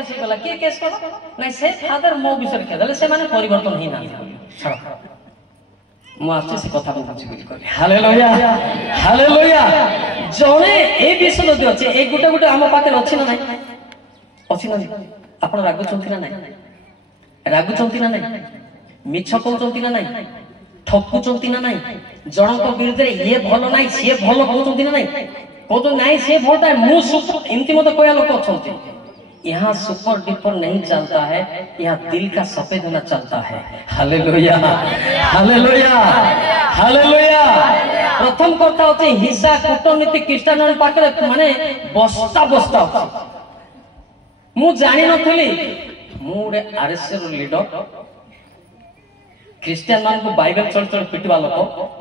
Case गला के case कर नहीं से फादर मो विषय कहले से माने परिवर्तन ही ना छाड़ मु आछे से कथा को बुझी बुझी कर हालेलुया हालेलुया जने ए विषय दे अछि ए गुटे गुटे हम पाखे अछि ना नहीं आपण रागु चंती ना नहीं रागु चंती ना नहीं मिछ कहउचंती ना नहीं ठकु चंती ना नहीं जनक विरुद्ध ये भलो नहीं से भलो कहउचंती ना नहीं कहतो नहीं से भलता मु सुपर इनती मते कोया लोक अछंती यहाँ सुपर डिपर नहीं चलता है यहाँ दिल का सफेद होना चलता है हालेलुया हालेलुया हालेलुया प्रथम कथा होते हिंसा कूटनीति क्रिस्टियन पाखे माने बस्ता बस्ता मु जानि नथली मु गोटे आरएसएस लीडर क्रिस्टियन मान को बाइबल चल चल पिटवा लोक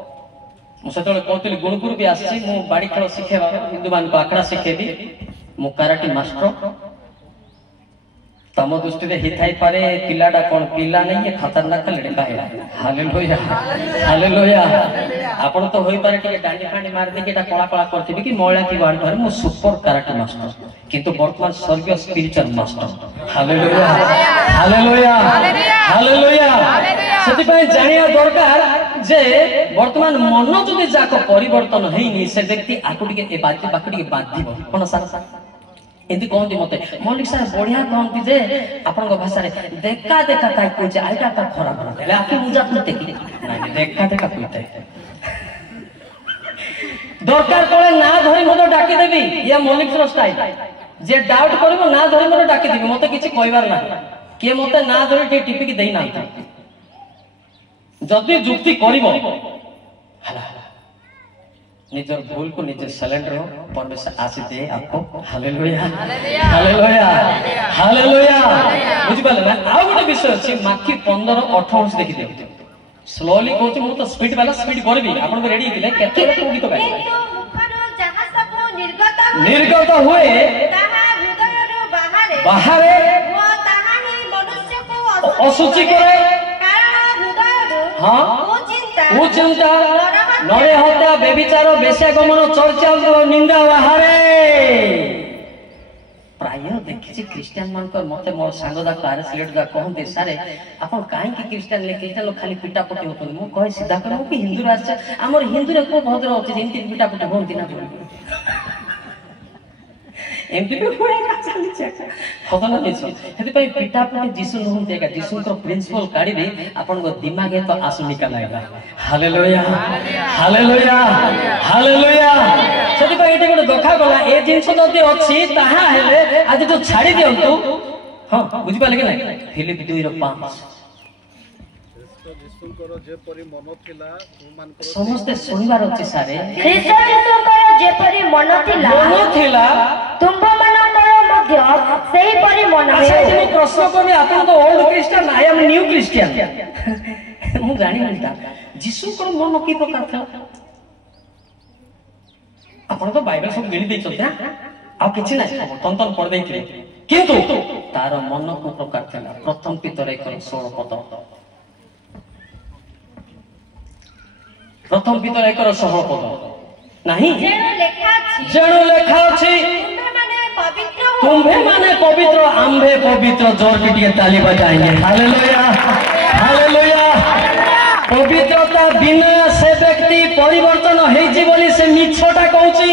मुझे कहते गुणुगुरु भी आसी मु बाड़ी खेल शिखेबा हिंदू मान को आखड़ा शिखेबी मु कराटे मास्टर तम दृष्टि रे हि थाई पारे पिलाडा कोन पिला नहीं है खतरनाक लड़का है हालेलुया हालेलुया आपण तो होई पारे के डांडी फांडी मार दे के एटा कला कला करथिबी कि महिला की वार्ड पर मु सुपर कराटे मास्टर किंतु वर्तमान स्वर्गीय spiritual master hallelujah hallelujah hallelujah सेति पय जानिया दरकार जे वर्तमान मन जदि जाक परिवर्तन हेइनी से व्यक्ति आकुडी के ए बात बाकुडी के बाधिबो कोन सारा एंती कहती मत मल्लिक सार बढ़िया कहती जे आपण भाषा रे देखा देखा काई कोइ जे आइटा का खराब होले आके मुजा पुते कि नहीं देखा देखा कोइते दरकार पड़े ना धरि मते डाकी देबी ये मल्लिक सर स्टाइल जे डाउट करबो ना धरि मते डाकी देबी मते किछि कहबार ना के मते ना धरि टी टिपी कि देई ना जदी जुक्ति करबो हला निजर भूल को निजे सिलेंडर हो परमेश्वर आशीष दे आपको हालेलुया हालेलुया हालेलुया बुझि पाले ना आ गोटे विषय अछि माखी 15 28 देखि दियो स्लोली कहू मु तो स्पीड वाला स्पीड करबी आपन को रेडी किले केते लोग गीत गाय मुखरो जहां सब निर्गत हुए ताहा हृदय रो बाहरे वो ताहा ही मनुष्य को असुचि करे कारण हृदय रो हां वो चिंता नरे हत्या बेविचार बेश्यागमन चर्चा निंदा बाहरे प्राय देखि क्रिस्टियन मान को मते मोर सांगदा कारस लेट गा कहते सारे आपण काहे कि क्रिस्टियन लोग खाली पिटापटी होतन मु कहे सीधा कर कि हिंदू राष्ट्र हमर हिंदू रे को भद्र होती जेंति पिटापटी होंती ना एमपी पे कोई का चली छे खतना दिस हेति पई पिटापटी जीसु नहुते का जीसु को प्रिंसिपल काढी दे आपण को दिमाग है तो आंसू निकालाएगा हालेलुया हालेलुया हालेलुया सेति पई एटी गोटे देखा गला ए जिंस जदी अछि ताहा हेले आज तो छाडी दियंतु हां बुझि पाले कि नै फिलिप 2:5 समस्ते सुनिबार अछि सारे ख्रीष्ट यीशुकर जेपरि मन थिला तुम मनकर मध्य सेही परि मन हे अच्छा जे प्रश्न करबे आपण तो old Christian I am new Christian मु जानि नता यीशुकर मन की प्रकार था आपण तो बाइबल सब मिली दै छथि आ किछि नै तंतन पढ दैथिले किंतु तार मन को प्रकार था प्रथम पितर 1:16 पद प्रथम पितर 1:16 पद नहीं जेणु लेखा अछि तुम्हें माने पवित्र आम्भे पवित्र जोर पिटिए ताली बजाएंगे हालेलुया हालेलुया पवित्रता बिना से व्यक्ति परिवर्तन हेछि बोली से मिछटा कहउछि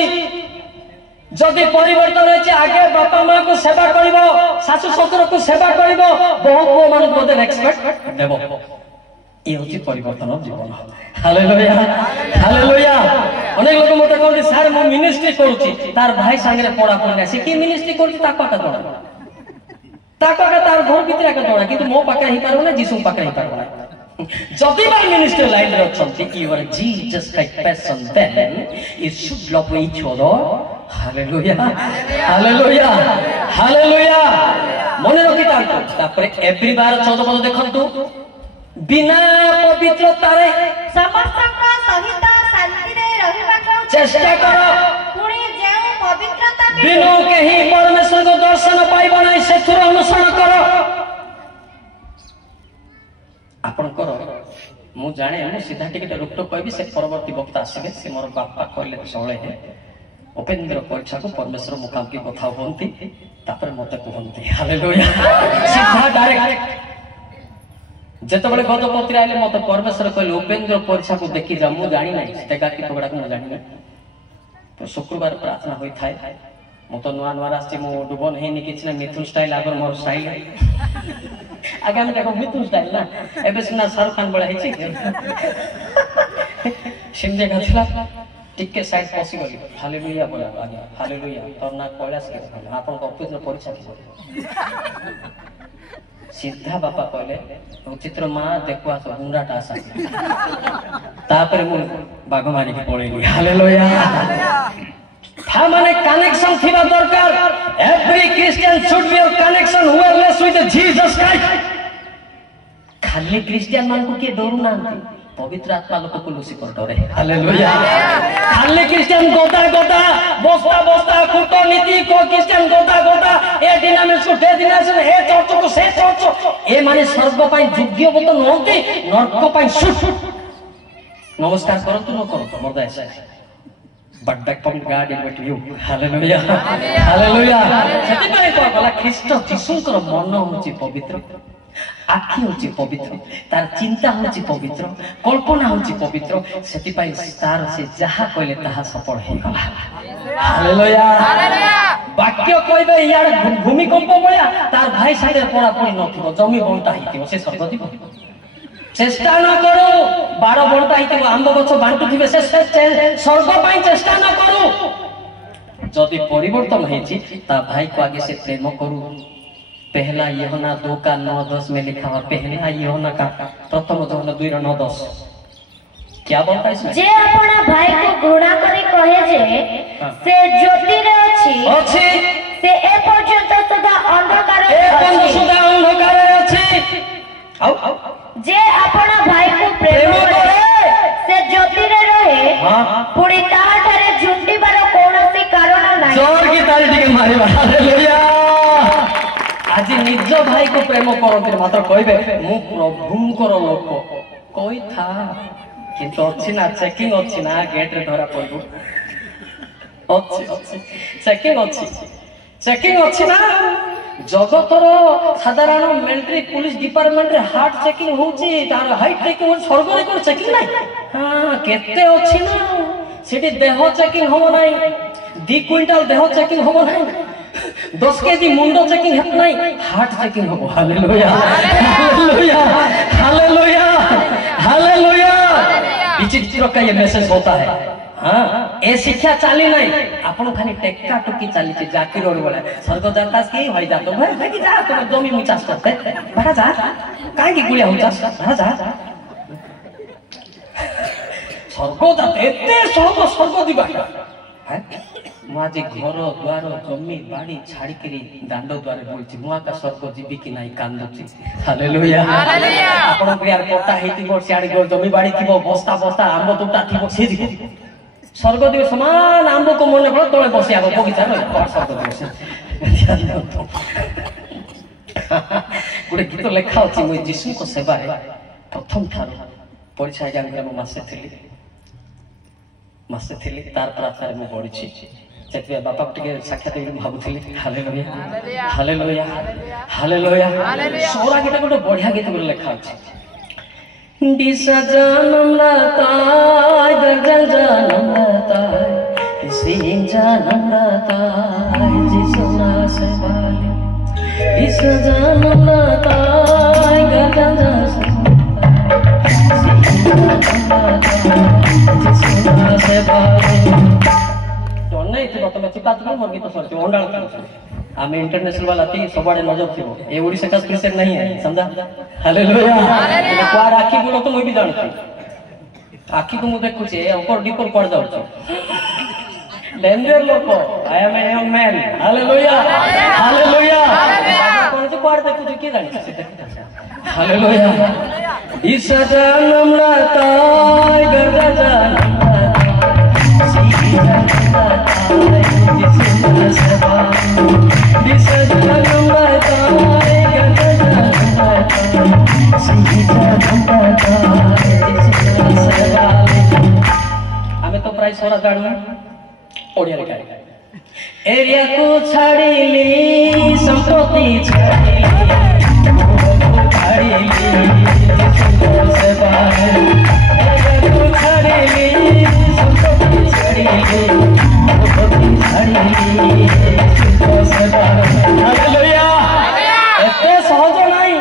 जदि परिवर्तन हेछि आगे बापा मां को सेवा करिवो सासु ससुर को सेवा करिवो बहुत मान को रेस्पेक्ट देबो ये होची परिवर्तन जीवन हालेलुया हालेलुया अनेक लोग मते कहते सर मु मिनिस्ट्री करूची तार भाई संगे पड़ा पड़ना से की मिनिस्ट्री करूची ताका का तोड़ा ताका का तार घर भीतर का तोड़ा किंतु मो पाके ही पारबो ना जीसु पाके ही पारबो ना जदि बा मिनिस्ट्री लाइन रे अछंती you are Jesus like person then you should love each other hallelujah hallelujah hallelujah मने रखि तापर एवरी बार 14 पद देखंतु बिना पवित्रता रे समस्त का सहित शांति रे रहिबा को चेष्टा करो पुणी जे पवित्रता बिनु केही परमेश्वर को दर्शन पाइबो नै सेथुर अनुसरण करो आपण करो मु जाने मु सीधा टिकट रुकटो कहबी से परवर्ती वक्ता आसीबे से मोर बापा कहले चले है उपेंद्र परीक्षा को परमेश्वर मुखाम की कथा होंती तापर मते कहते हालेलुया सीधा डायरेक्ट जत बड़े गजपति आइले मते परमेश्वर कहले उपेंद्र परीक्षा को देखि जा मु जानि नै तेगा की तगड़ा को जानि नै तो शुक्रवार प्रार्थना होई थाए मु तो नुआ नुआ रास्ते मु डुबन हेनी किछ ना मिथुन स्टाइल आगर मोर स्टाइल आगे हम देखो मिथुन स्टाइल ना एबे सिना शाहरुख खान बड़ा हेछि सिंधे गछला टिके साइड पसी गली हालेलुया बोला आगे हालेलुया तोर ना कैलाश के आपन को उपेंद्र परीक्षा की सीधा बापा कहले चित्र माँ देखो आस हुंडाटा आसा तापर मु बाघ मारी के पळेली हालेलुया था माने कनेक्शन थिबा दरकार every Christian should be your connection useless with Jesus Christ खाली क्रिश्चियन मान को के डरू ना पवित्र आत्मा लोक को लुसिफर डरे हालेलुया खाली क्रिश्चियन गोता गोता बस्ता बस्ता खुटो नीति को क्रिश्चियन गोता गोता ए डिनोमिनेशन को दे डिनोमिनेशन ए चर्च को से चर्च ए माने स्वर्ग पई योग्य बत नहते नरक पई सुट नमस्कार करंतु न करंतु मर्दा ऐसा but back from God is with you hallelujah hallelujah सेति पई कहला ख्रीष्ट जीशुकर मन होची पवित्र आखि होची पवित्र तार चिंता होची पवित्र कल्पना होची पवित्र सेति पई तार से जहा कहले ताहा सफल हे गला हालेलुया वाक्य कहबे यार भूमिकंप बळ्या तार भाई साथे पड़ा पड़ी नथिबो जमी बंटा हितिबो से स्वर्ग दिबो चेष्टा न करो 12 बंटा हितिबो आंब गछ बांटु थिबे से स्वर्ग पई चेष्टा न करो जदि परिवर्तन हेची ता भाई को आगे से प्रेम करू पहला यूहन्ना 2:9-10 में लिखा हुआ पहला यूहन्ना का प्रथम यूहन्ना 2:9-10 क्या बोलता है इसमें जे अपना भाई को घृणा करी कहे जे से ज्योति रे अछि से ए पर्यंत सदा अंधकार रे अछि जे अपना भाई को प्रेम करे से ज्योति रे रहे पुरी ताहा ठारे झुंडी बारो कोनोसी कारण नाही जोर की ताली टिके मारिबा हालेलुया आज निज भाई को प्रेम करते मात्र कहबे मु प्रभुंकर लोक कोई था किंतु अच्छी ना चेकिंग अच्छी ना गेट रे धरा पड़बो अच्छी चेकिंग अच्छी ना जगतर साधारण मिलिटरी पुलिस डिपार्टमेंट रे हार्ट चेकिंग होची तार हाइट चेकिंग हो स्वर्ग रे को चेकिंग नाही हां केते अच्छी ना सेठी देह चेकिंग हो नाही 2 क्विंटल देह चेकिंग हो नाही 10 केजी मुंडो चेकिंग है नहीं हार्ट चेकिंग हो हालेलुया हालेलुया हालेलुया हालेलुया विचित्र का ये मैसेज होता है हां ए शिक्षा चाली नहीं आपण खाली टेक्का टुकी चाली छे जाकी रोड वाला स्वर्ग जाता की होई जातो भाई कि जा तो जमी मुचास करते बड़ा जा काहे की गुलिया होचास बड़ा जा स्वर्ग जाते एते स्वर्ग दिबा हैं माजे घर द्वार जमी बाड़ी छाड़ी करी दांड द्वार बोलची मुआ का स्वर्ग जीवी की नाही कांदची हालेलुया हालेलुया आपण प्रियार कोटा हेतिबो सियाडी गो जमी बाड़ी थिबो बस्ता बस्ता आंब टुटा थिबो से जी स्वर्ग दिव समान आंब को मन पड़ तळे बसिया बगीचा रे पर स्वर्ग दिव गुडे गीत लेखा अछि मु जीसु को सेवा है प्रथम थारो परीक्षा एग्जाम रे मासे थिली तार प्रार्थना मु पढिछि सेते बापा टिके साक्षात देबी भाबुथिली हालेलुया हालेलुया हालेलुया सोरा गीत गोटे बढ़िया गीत गुलो लेखा अछि दिशा जानम लाताय गगन जानम लाताय सिंह जानम लाताय जिसना से बाली दिशा जानम लाताय गगन जानम सिंह जानम जिसना से बाली नहीं थी तो मैं चिपा चुका मोर गीत सुनती ओंडाल आम इंटरनेशनल वाला थी सबआडे नजर थी ए ओडिसा का क्रिश्चियन नहीं है समझा हालेलुया क्वार आखी गुलो तो मैं भी जानती आखी को मु देखु छे ऊपर डीपर पड़ जाउ छ डेंजर लोक I am a young man hallelujah hallelujah कौन से क्वार देखु छ के जानी हालेलुया ईसा जानम लाताय गरगा जानम हमें तो प्राइस हो रहा गाड़ी ओडिया एरिया को छाड़ीली संपत्ति छाड़ी सेवा तू छाड़ी संपत्ति छाड़ी सेवा हालेलुया एते सहज नहीं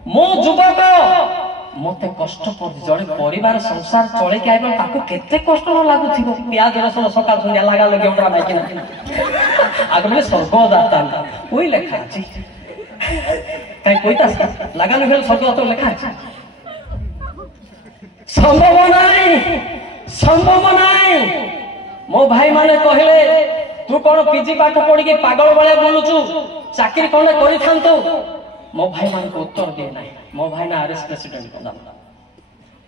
मो युवक मते कष्ट पर जड़े परिवार संसार चले के आइबा ताको केते कष्ट न लागुथिबो प्याज रसुन सकाळ संध्या लागा लगे ओकरा बाकी ना आगमे स्वर्गदाता कोई लेखा अछि काई कोइता लागा लगे स्वर्गदाता लेखा अछि संभव नहीं मो भाई माने कहले तू कोन पीजी पाठ पढ़ी के पागल वाले बोलुचु चाकरी कोन करि थांतो मो भाई मान को उत्तर दिए नहीं मो भाई ना आरएस प्रेसिडेंट को नाम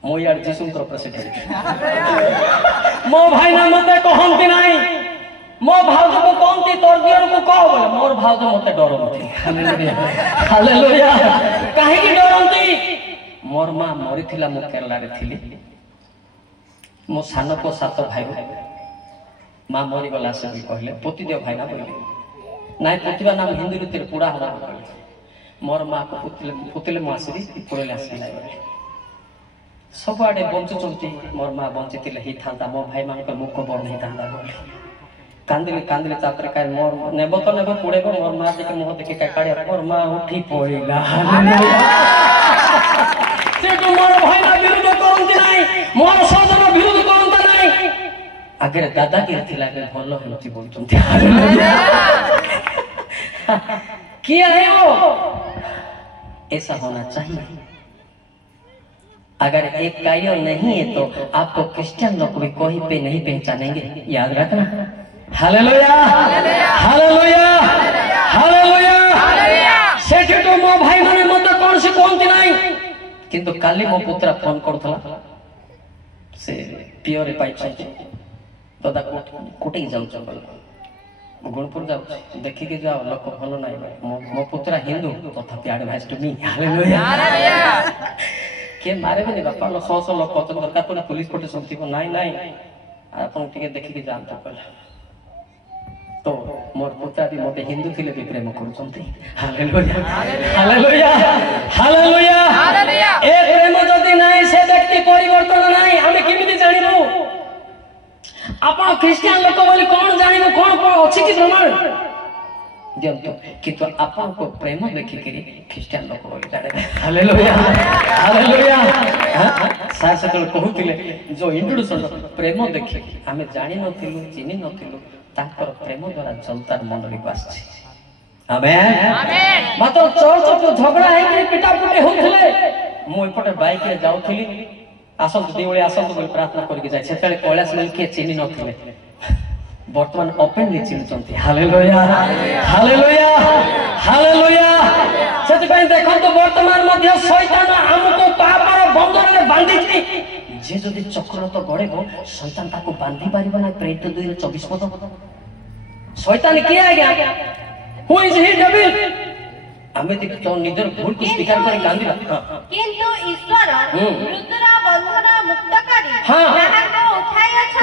मो यार जिसुंकर प्रेसिडेंट मो भाई ना मते कहंती नहीं मो भाउज को कहंती तोर दियर को कह बोले मोर भाउज मते डरंती हालेलुया काहे की डरंती मोर मां मरि थिला मो केरला रे थिली मो सानो को सात भाई मां मरि गला से भी कहले पोती देव भाई ना बोले नाय पोतीबा नाम हिंदी रीति पूरा हवा कहले मोर माँ को पुतले मुआसरी पुरले आसला सब आड़े बंचुचंती मोर माँ बंचितिले ही थांता मो भाई मान को मुख बड़ नहीं थांता बोले कांदिले कांदिले तापर काय मोर नेबो तो नेबो पुड़ेबो मोर माँ देखे मुह देखे काय काड़े मोर माँ उठी पड़िला से तो मोर भाई ना विरोध करंती नाही मोर सजन विरोध करंता नाही आगे दादागिरी थिला के भलो हेलती बोलचंती क्या है वो ऐसा होना चाहिए अगर एक कार्य नहीं है तो आपको क्रिश्चियन लोग भी कोई पे नहीं पहचानेंगे याद रखना हालेलुया हालेलुया हालेलुया सेठी तो मो भाई माने मते कोन से कोनती नहीं किंतु काली मो पुत्रा फोन करथला से पियोरे पाइप से दादा कोटे जाऊ चल गुणपुर जाऊ देखी के जाओ लोक भलो नाही मो पुत्रा हिंदू तथापि आडे भाइस टू मी हालेलुया के मारे भी बापा लो 100 लोक कत दरकार पड़े पुलिस पटे संतीबो नाही आपन टिके देखी के जान तो कहला तो मोर पुत्रा भी मोते हिंदू थिले भी प्रेम करूचंती हालेलुया हालेलुया हालेलुया हालेलुया ए प्रेम जदी नाही से व्यक्ति परिवर्तन नाही हमें केमिति जानिबो आपण क्रिश्चियन लोक बोली कोन जानिबो कोन अछि कि प्रमाण दियंतो किंतु आपण को प्रेम देखि के क्रिश्चियन लोक बोली जाने हालेलुया हालेलुया सार सकल कहूतिले जो इंट्रोडक्शन प्रेम देखि हमें जानि नथिलु चिनि नथिलु ताकर प्रेम द्वारा जलतार मंडली पासछि आमेन आमेन मात्र चर्च को झगड़ा है कि पिटापुटी होथले मु एपटे बाइक रे जाउथली आसंत देवळे आसंत बोली प्रार्थना करिके जाय सेतले कैलाश मन के चिनि नथिले वर्तमान ओपनली चिन्हचंती हालेलुया हालेलुया हालेलुया सेत पय देखो तो वर्तमान मध्य शैतान हमको पापर बंधन रे बांधिछि जे जदि चक्र तो गड़ेबो शैतान ताको बांधी पारिबो ना प्रेरित 2:24 पद शैतान के आ गया हु इज ही डेविल हमें देख तो निजर भूल को स्वीकार कर गांधी किंतु ईश्वर मृत्युरा बंधन मुक्तकारी हां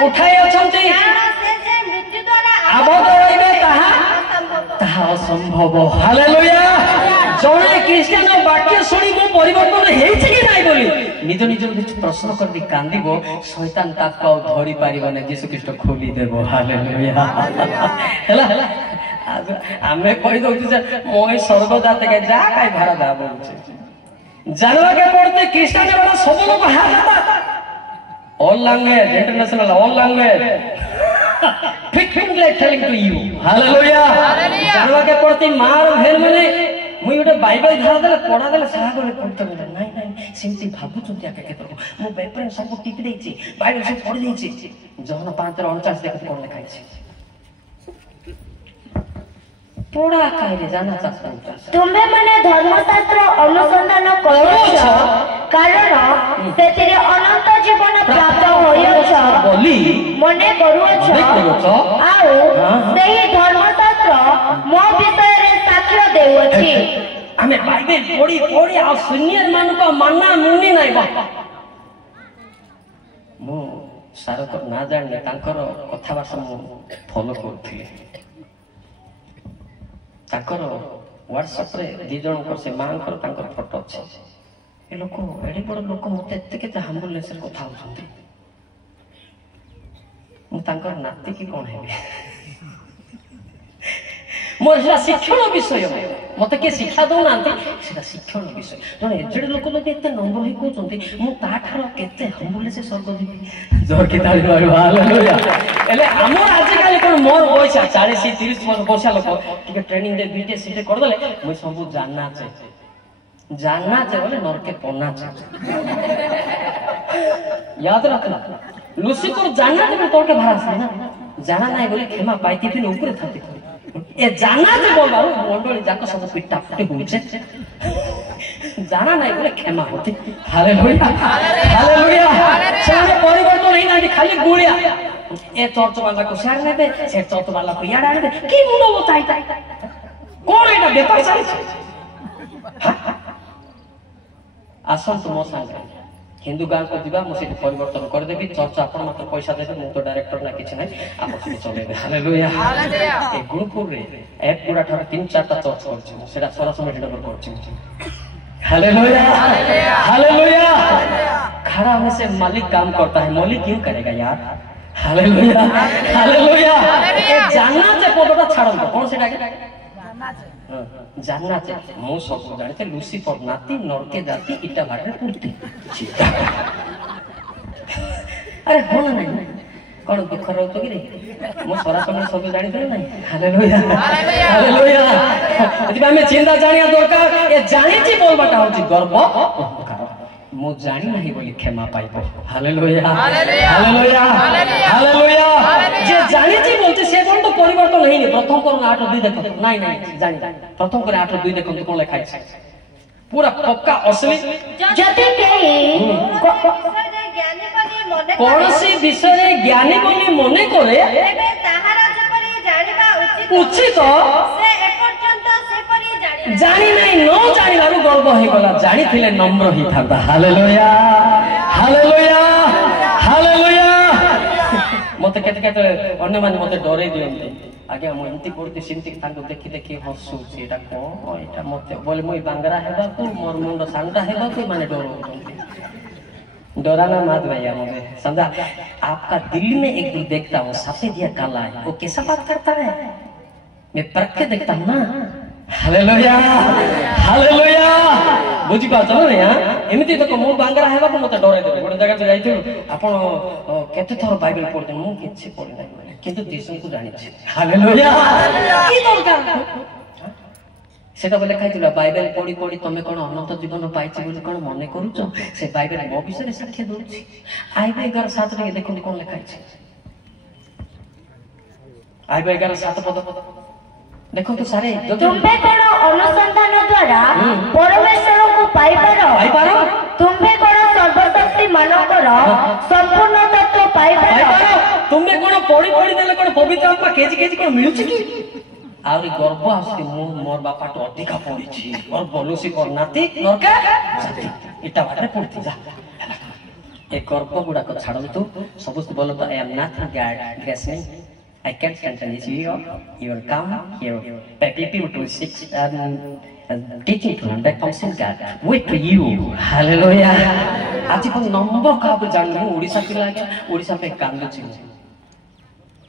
उठाई अछंती से जे मृत्यु द्वारा आबद रहिबे ताहा असंभव हालेलुया जणे क्रिश्चियन वाक्य सुनी मो परिवर्तन हेछि कि नाही बोली निज निज प्रश्न कर दी कांदीबो शैतान ताको धरि पारिबो ना यीशु ख्रीष्ट खोली देबो हालेलुया हला हमें कहि दउछि जे मोय स्वर्गदाता के जा काई भाड़ा दा बोलछि जानवा के पड़ते क्रिश्चियन वाला सब लोग हाथ all language international all language frequently telling to you hallelujah जानवा के पड़ते मार भेल माने मुई उटे बाइबल धरा देले पढा देले साहा करे पढते बोले नाही सिंती भाबु चुंती आके केतो मो बेफ्रेंड सब टिपि देछि बाइबल से पढि देछि जहन 5:49 देखत कोन लिखाइ छै पोड़ा काहे जाना चाहता तुम्हे माने धर्मशास्त्र अनुसंधान करूछ कारण सेतिरे अनंत जीवन प्राप्त होयछ बोली मने करूछ आउ सेही धर्मशास्त्र मो विषय रे साक्ष्य देउछि हमें बाइबल पढ़ी आ सीनियर मान को मानना मुनी नाही बा मो सारा को ना जानले तांकर कथा भाषा मो फॉलो करथि ତାଙ୍କର ହ୍ୱାଟ୍ସଆପ୍ରେ 2 ଜଣଙ୍କର ସେ ମାଆଙ୍କର ତାଙ୍କର ଫଟୋ ଅଛି। ଏ ଲୋକ ଏଡ଼େ ବଡ଼ ଲୋକ ମୋତେ ଏତେ କେତେ ହାମ୍ବଲନେସ୍ରେ କଥା ହେଉଛନ୍ତି। ମୁଁ ତାଙ୍କର ନାତି କି କ'ଣ ହେବି? ମୋର ସେଟା ଶିକ୍ଷଣ ବିଷୟ, ମତେ କିଏ ଶିକ୍ଷା ଦଉନାହାନ୍ତି, ସେଟା ଶିକ୍ଷଣ ବିଷୟ। ଜଣେ ଏଜେଡ ଲୋକ ଯଦି ଏତେ ନମ୍ର ହେଇ କହୁଛନ୍ତି, ମୁଁ ତାଠାରୁ କେତେ ହାମ୍ବଲନେସ୍ ସ୍ୱର୍ଗ ଯିବି। ଜୋରକି ତାଳି ମାରିବ ହାଲେଲୁୟା। ହେଲେ ଆମର ଆଜିକାଲି କ'ଣ ମୋର ବୟସ 40-30 ବର୍ଷ ଲୋକ ଟିକେ ଟ୍ରେନିଂ ଦେ ବିଟେ ସିଟେ କରିଦେଲେ ମୁଁ ସବୁ ଜାନାଛେ ବୋଲେ ନରକେ ପନାଛେ। याद रखना लुसिफर जानना थे तोड़ के बाहर से ना जाना नहीं बोले क्षमा पाइती फिर ऊपर था ए जाना थे बोल बारो मंडली जाको सब पिट्टा पिटे हुए जाना नहीं बोले क्षमा होती। Hallelujah hallelujah. सारे परिवर्तन नहीं ना खाली गुड़िया ए चर्च वाला को शेयर नेबे से चर्च वाला को याड आने की मुंडो बताई कोन एटा व्यापार सारी आसन तो मो संग हिंदू गाँव को दिबा मुझे परिवर्तन कर देबी। चर्च आपण मात्र पैसा देबे, मु तो डायरेक्टर ना किछ नाही, आप सब चलेबे। हालेलुया ए गुरुपुर रे एक पूरा ठार 3-4टा चर्च करछि, सेटा 1600 मीटर पर करछि। Hallelujah hallelujah. खड़ा होने से मालिक काम करता है, मालिक क्यों करेगा यार? Hallelujah hallelujah. ए जानना से पदटा छाड़ो कोन सेटा जानना चाहिए। मु सब जानते लुसिफर नाती नरके जाती इटा भाटे पुरती। अरे हो ना नहीं कौन दुख रहो तो कि नहीं मु सरा समय सब जानी दे नहीं। Hallelujah hallelujah. यदि हमें चिंता जानिया दरकार ए जानि छी बोलबाटा होची गर्व मु जानी नहीं बोली क्षमा पाइबो। Hallelujah hallelujah hallelujah. जे जानि छी बोलते से कोन तो परिवर्तन नहीं नहीं। प्रथम करून 8:2 देखो नहीं नहीं जानी प्रथम करे 8:2 देखो कोन लिखा है पूरा पक्का असली। जति केही कौनसी विषय रे ज्ञानी बोली मने करे एबे ताहारा जपरि जानिबा उचित से एपर्यंत से परि जानी नहीं न जानिबारु गर्व हे गला, जानी थिले नम्र ही थाता। Hallelujah hallelujah hallelujah. मते केते केते अन्य माने मते डरे दियंती आगे मु एंती पड़ती सिंती तांको देखि देखि हसुची एटा को एटा मते बोले मोई बांगरा हेबा को मोर मुंड सांडा हेबा को माने डरो। डराना मत भैया मुझे समझा। आपका दिल में एक दिल देखता हूँ सफेद या काला है, वो कैसा बात करता है मैं परख के देखता हूँ ना। Hallelujah hallelujah. बुझी पाछ ना या एमिति तो मु बांगरा हेबा को मते डरे देबे। गोटे जगह जाइथिलु आपण केते थोर बाइबल पढते मु किछि पढि नै किंतु दिसु को जानि छी। हालेलुया की दरकार सेटा बोले खाइथिला बाइबल पढी पढी तमे कोन अनंत जीवन पाइछि बोली कोन मने करूछ से बाइबल मो विषय साक्ष्य दोछि। आइबे 11:7 रे देखंती कोन लिखा छै आइबे 11:7 पद देखो तो सारे तुम्हे कोन अनुसंधान द्वारा परमेश्वर को पाइबारो तुम्हे कोन सर्वशक्ति मानकर संपूर्ण तत्व पाइबारो तुम्हे कोन पढी पढी देले कोन पवित्र आत्मा केजी केजी कोन मिलुछि की आउरी गर्व आसी मु मोर बापा तो अधिका पढी छी और बोलुसी पर नाती नरका जाति इटा बाटे पढती जा। ए गर्व गुडा को छाडंतु सबस बोलो तो I am not God grace me I can't continue you. You will come here. People to 6 teaching to them that comes in God. Wait to you. Hallelujah. आज को नंबर का आप जानने ओडिशा पिला के ओडिशा पे कांदु छी।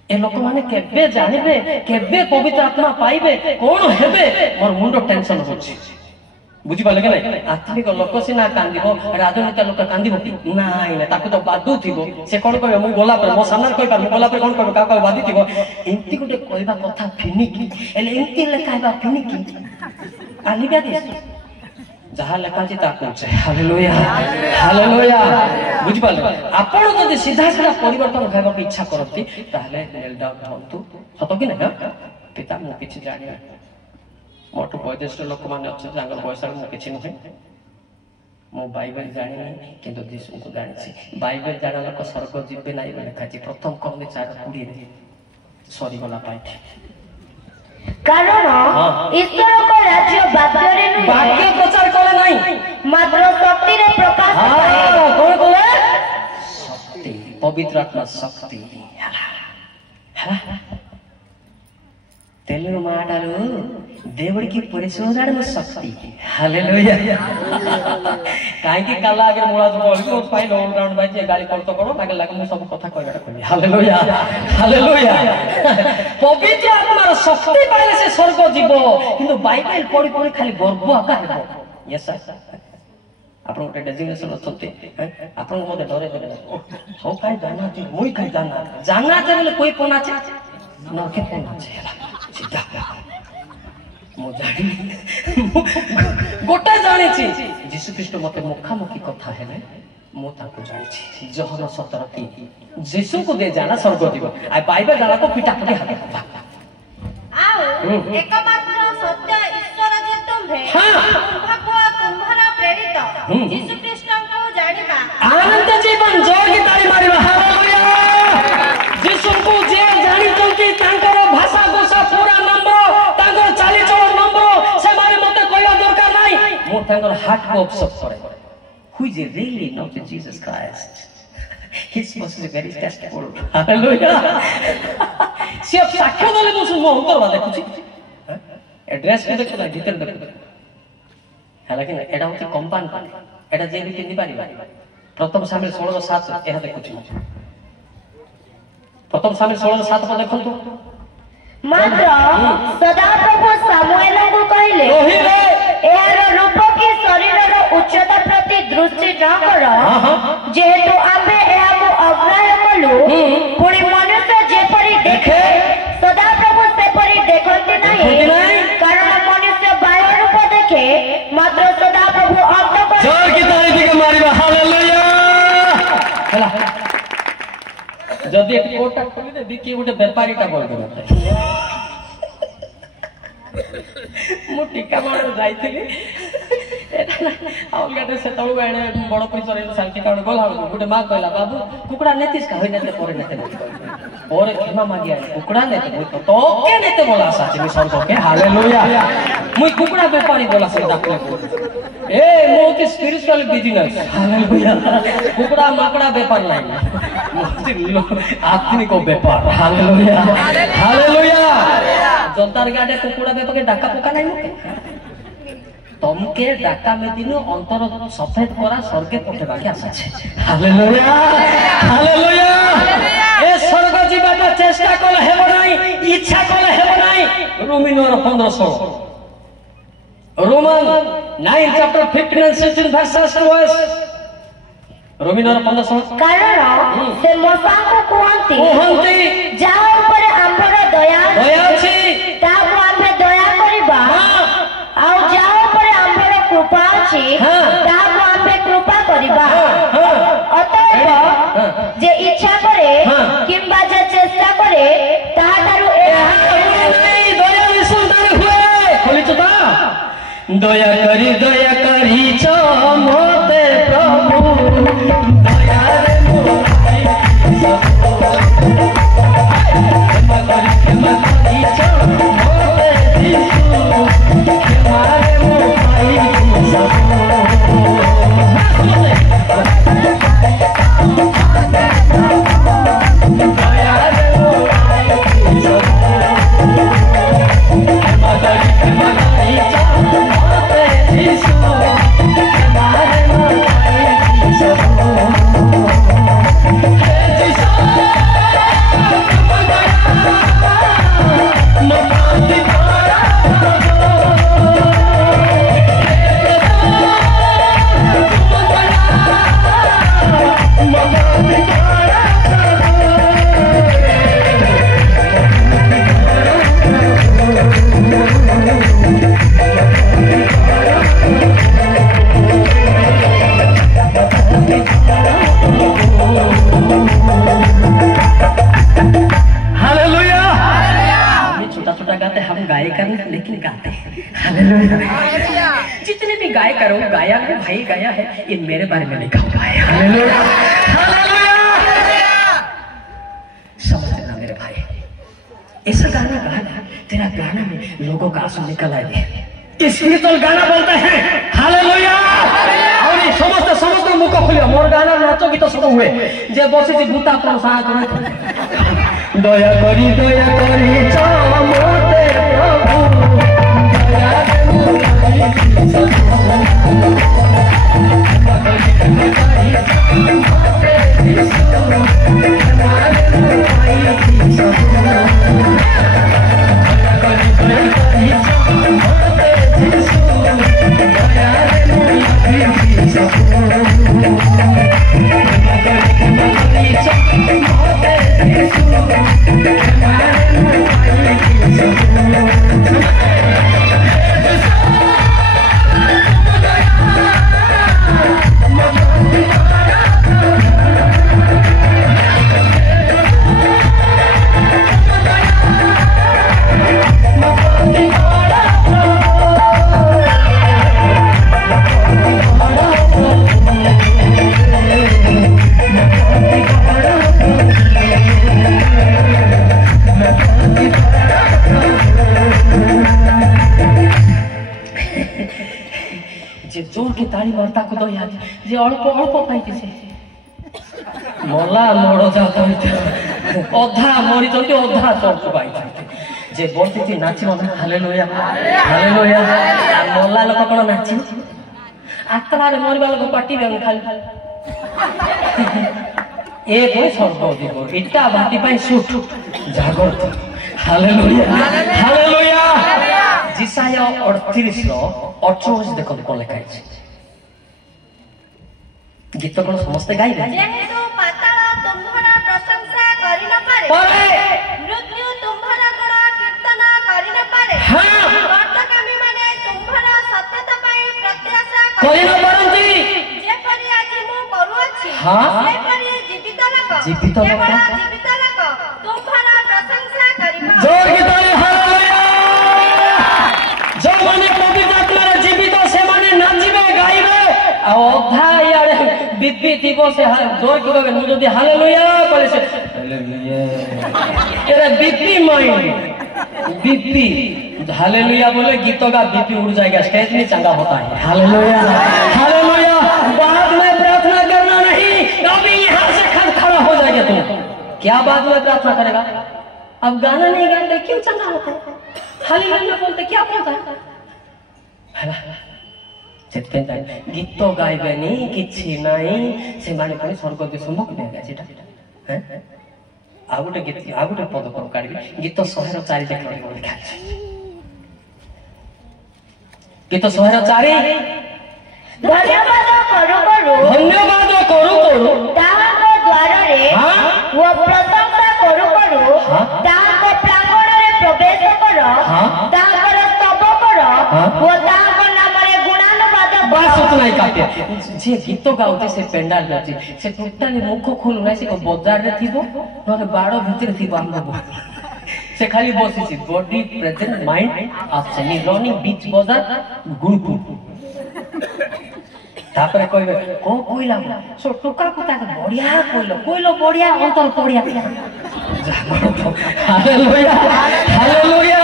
ए लोक माने केबे जानिबे केबे पवित्र आत्मा पाइबे कोन हेबे मोर मुंडो टेंशन होछि। बुझी पाले के नहीं आत्मिक लोक सिना कांदिबो राजनीतिक लोक कांदिबो नाइ ना ताको तो बादू थिबो से कोन कहबे मु गोला पर मो सामने कहि पार मु गोला पर कोन कहबे का बादी थिबो एंती गुटे कहबा कथा फिनिकी एले एंती लेखाइबा फिनिकी आलिबा दिस जहा लेखा छी ता कहै। Hallelujah hallelujah. बुझी पाले आपण जदि सीधा सीधा परिवर्तन होबा के इच्छा करती ताहले नेल डाउन होतु सतो कि ना पिता मु किछि जानि मोटो बयोज्येष्ठ लोक माने अछि जांगर बयस मु किछि नहे मो बाइबल जानि नै किंतु दिसु को जानि छी बाइबल जाना लोक स्वर्ग जिबे नै बोले खाची प्रथम कर्म 4:20 रे सॉरी गला पाइठी कारण ईश्वर को राज्य वाक्य रे नै वाक्य प्रचार करे नै मात्र शक्ति रे प्रकाश पाए। कोन कोले शक्ति पवित्र आत्मा शक्ति हला तेल हेलो माटारू దేవుడి की परिशोधन शक्ति हालेलुया काहे की काला आगे मोळा जो बोल को file all round by J गाली करतो करो लागे लागे मु सब कथा कहबा कहबी हालेलुया हालेलुया पवित्र आत्मार शक्ति पाइले से स्वर्ग जीव किंतु बाइबल पढी पढी खाली गर्व आका हेबो यस सर आपण गोटे डेजिग्नेशन अछते आपण मते डरे डरे सब काई जाना थी मुई काई जाना बोले कोई पना छे न के पना छे सीधा मो जानी गोटा जानी छी यीशु ख्रीष्ट मते मुखामुखी कथा हेले मो ताको जानी छी जहन 17 यीशु को दे जाना स्वर्ग जीव आ बाइबल जाना तो पिटा पड़ी हाथ आओ एकमात्र सत्य ईश्वर जे तुम्हे भगवान तुम्हारा प्रेरित यीशु ख्रीष्ट को जानिबा आनंद जीवन जोर की ताली मारिबा हालेलुया यीशु को जे जानी तो कि तांकर भाषा गोसा पूरा नंबर तांकर चाली चलन नंबर से मारे मते कहला दरकार नाही मो तांकर हार्ट को ऑब्जर्व करे who is really not Jesus Christ his was very testful hallelujah से साक्ष्य देले मु सुन अंतर बा देखुची एड्रेस के देखो भीतर देखो हालांकि एडा होती कंपाउंड एडा जे भी किनि पारिबा प्रथम सामिल 16:7 एहा देखुची प्रथम सामिल 16:7 पर देखंतु मात्र सदाप्रभु सामुएल को कहले एहार रूप की शरीरर उच्चता प्रति दृष्टि न कर जेहेतु आमे एहाको अग्राह्य कलु पुणी मनुष्य जेपरि देखे सदाप्रभु सेपरि देखंती नहीं कारण मनुष्य बाह्य रूप देखे मात्र सदाप्रभु अंत जोर की ताली दी के मारिबा हालेलुया चला जदी एक कोटा खोली दे दिकी गोटे व्यापारीटा बोल दे मु टीका मार जाइथिली आउल गाटे से तळु एणे बड़ परिसर शांति काउड गोला गोटे मा कहला बाबू कुकुडा नेतिस का होय नेते परे नेते और क्षमा मागिया कुकुडा नेते मुई तो के नेते बोला साची मी सब के हालेलुया मुई कुकुडा व्यापारी बोला से डाकले ए मोती स्पिरिचुअल बिजनेस हालेलुया कुकुडा माकड़ा व्यापार नहीं आत्मिक व्यापार हालेलुया हालेलुया जनतार गाडे कुकुडा व्यापार के डाका पका नहीं मते तमके डाका में दिनो अंतर सफेद करा स्वर्गे पठेबा के आशा छे हालेलुया हालेलुया ए स्वर्ग जीवाटा चेष्टा कले हेबो नाही इच्छा कले हेबो नाही रोमिनोर 15:16 Roman 9 chapter 15 and 16 verses was रोमिनोर 15:16 कारण से मोसाको कुहंती जाओ ऊपर आंबर दया छी ताको आंबे दया करिबा आउ जाओ ऊपर आंबर कृपा छी ताको आंबे कृपा करिबा अतएव जे इच्छा करे किंबा जे चेष्टा करे ताहारु नहीं दया विसुंदर हुए खोली चुता दया करी छ मोते प्रभु दया रे मोई क्षमा करी छ मोते यीशु क्षमा रे मोई दया रे लेकिन गाते हालेलुया जितने भी गाय करो गाया है भाई गाया है ये मेरे बारे में लिखा हुआ है हालेलुया हालेलुया समझना मेरे भाई ऐसा गाना गाना तेरा गाना में लोगों का आंसू निकल आए स्पिरिचुअल गाना बोलते हैं हालेलुया और ये समस्त मुख खोलियो मोर गाना नाचो गीत सब हुए जे बसी जे भूता पर साथ करे दया करी छ मोते ताली मारता को दो याद जे अल्प अल्प पाइते से मोला मोड़ जाता अधा मरी चलते अधा चर्च पाइते जे बोलती थी नाचिबो ना हालेलुया हालेलुया मोला लोक कोन नाचि आत्मारे मरबा लोक पार्टी बेन खाली ए कोई स्वर्ग दिबो इटा बाटी पाई सुट जागृत हालेलुया हालेलुया जिसाया 38 रो 28 देखो कोन लिखा है गीत कोन समस्त गाइबे जेहेतु पाताल तुम्हारा प्रशंसा करि न पारे मृत्यु तुम्हारा गुण कीर्तन करि न पारे कर्तकामी माने तुम्हारा सत्यता पई प्रत्याशा करि न पारंती जे परि आज मु करू अछि से परि जीवित लोक तुम्हारा प्रशंसा करिबा जोर की ताली हालेलुया जो माने पवित्र आत्मा जीवित से माने नाचिबे गाइबे आ अधा यारे बीपी दिवो से जोर की कहबे मु जदी हालेलुया बोले से hallelujah era BP mind BP hallelujah बोले गीतों का बीपी उड़ जाएगा स्टेज में चंगा होता है हालेलुया हालेलुया बाद में प्रार्थना करना नहीं अभी यहां से खड़ा हो जाएगा तुम क्या बाद में प्रार्थना करेगा अब गाना नहीं गाते क्यों चंगा होता है हालेलुया बोलते क्या होता है गीत गाइबेनी किछि नाही से माने कोनी स्वर्ग दे संभव देगा सेटा हैं आ गोटे गीत आ गोटे पद को काढबी गीत 104 देखा लिखा है गीत 104 धन्यवाद करू करू ताहाको द्वार रे वो प्रशंसा करू करू ताहाको प्रांगण रे प्रवेश करो ताहाको स्तव करो वो ताहाको नाम रे गुणानुवाद बस उतना ही काफी जे गीत गाउते से पेंडाल जाची से टोटली मुख खोलु ना से बाजार रे थिबो नरे बाड़ो भीतर थिबो हमको से खाली बसिछि body present mind option running बीच बाजार गुरुकुल तापर कहबे को कोइला सो टोका कुता बढ़िया कोइलो बढ़िया अंतर बढ़िया हालेलुया हालेलुया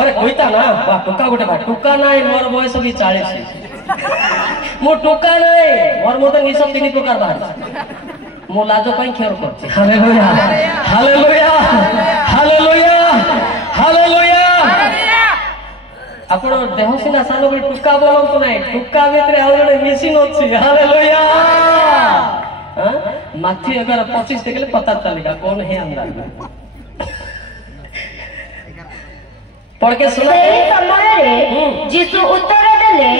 अरे कोइता ना बा टोका गोटे बा टोका नाही मोर बयस भी 40 मो टोका नाही मोर मते निस 3 प्रकार बाहर मो लाजो पई खेर करछि हालेलुया हालेलुया हालेलुया हालेलुया आपण देह सिना सानो बे टुक्का बोलंतु नाही टुक्का भितरे आ जणे मेसिन अछि हालेलुया हां माथि अगर 25 देखले पता चलेगा कौन है अंदर पढ़ के सुनो सही समय रे यीशु उत्तर देले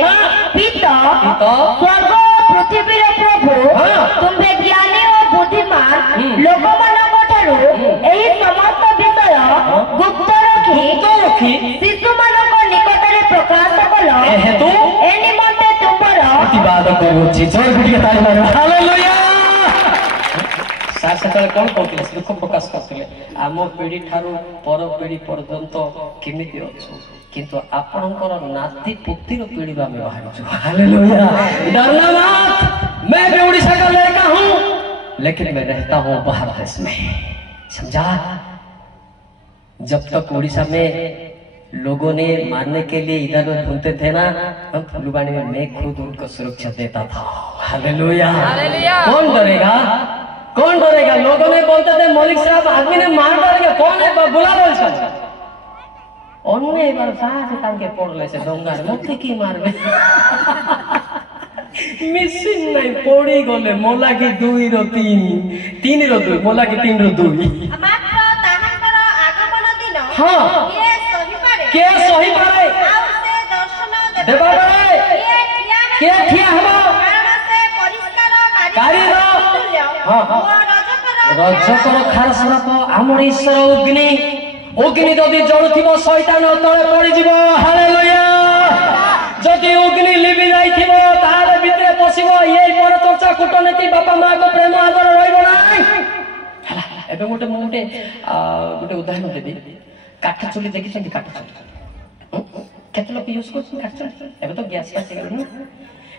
पिता स्वर्ग पृथ्वी रे प्रभु तुमे ज्ञानी और बुद्धिमान लोक मानक ठारू एही समस्त विषय गुप्त रखी शिशु मानक निकट रे प्रकाश कलो हेतु ए निमंते तुमरो प्रतिवाद करूछि जोर बिटिया ताली मारो हालेलुया सार सकाळ कोन कहतिले दुख प्रकाश करतिले आम पीढ़ी ठारू पर पीढ़ी पर्यंत केमिति अछु किंतु आपनकर नाती पुत्री रो पीढ़ी बा में बाहर छु हालेलुया डरना मत मैं भी उड़ीसा का लड़का हूं लेकिन मैं रहता हूं बाहर देश में समझा जब तक उड़ीसा में लोगों ने मारने के लिए इधर उधर घूमते थे ना हम फुलवाड़ी में मैं खुद उनको सुरक्षा देता था हालेलुया कौन डरेगा कौन डरेगा लोगों ने बोलते थे मौलिक साहब आदमी ने मार डालेगा कौन है बुला बोल अन्य बार साहस तांके पड़ले से डंगार मते की मारबे मिसिन नहीं पड़ी गले मोला की 2 रो 3 रो 2 मोला की 3 रो 2 मात्र ताहांकर आगमन दिन हां के सही पारे आउ से दर्शन देबा पारे के ठिया हबो से परिष्कार कारी रो हां रजकर खारसरप आमर ईश्वर अग्नि अग्नि जदि जळुथिबो शैतान तळे पड़ी जिवो हालेलुया जदि अग्नि लिबि जाइथिबो तार भितरे पसिबो एई पर चर्चा कूटनीति बापा मां को प्रेम आदर रहइबो नाही हला एबे गोटे उदाहरण देबी काठ चुली देखिछन काठ चुली केते लोक यूज करछन काठ चुली एबे तो गैस पास गेल न